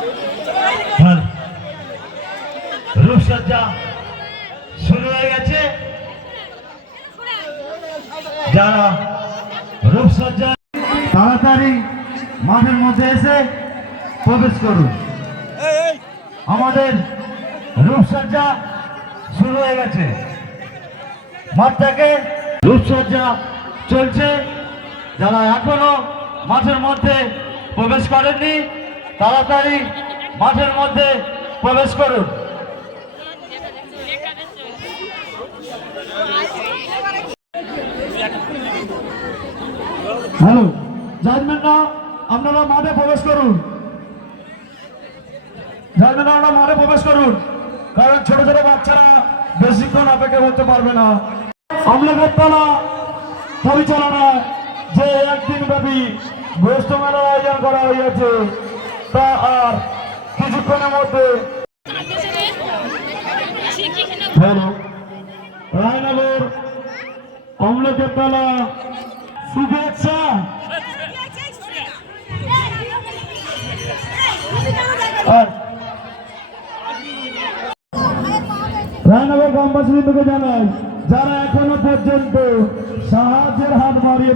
হ্যাঁ। রূপসজ্জা শুরু হয়ে গেছে। যারা রূপসজ্জা তাড়াতাড়ি মাঠের মধ্যে এসে প্রবেশ করুন। আমাদের রূপসজ্জা শুরু হয়ে গেছে। মাঠটাকে রূপসজ্জা চলছে। যারা এখনও মাঠের মধ্যে প্রবেশ করেননি তাড়াতাড়ি মাঠের মধ্যে প্রবেশ করুন। হ্যালো জানবেন না আপনারা মাঠে প্রবেশ করুন। জানবেন না আপনারা মাঠে প্রবেশ করুন। কারণ ছোট ছোট বাচ্চারা বেশিক্ষণ অপেক্ষা করতে পারবে না। আমলাগতলা পরিচালনায় যে একদিন ব্যাপী গোষ্ঠ মেলার আয়োজন করা হয়েছে। তা আর কিছুক্ষণের মধ্যে হ্যালো রায়নগর অম্লকেতলা শুভেচ্ছা রায়নগর গ্রামবাসীদেরকে জানাই যারা এখনও পর্যন্ত সাহায্যের হাত বাড়িয়ে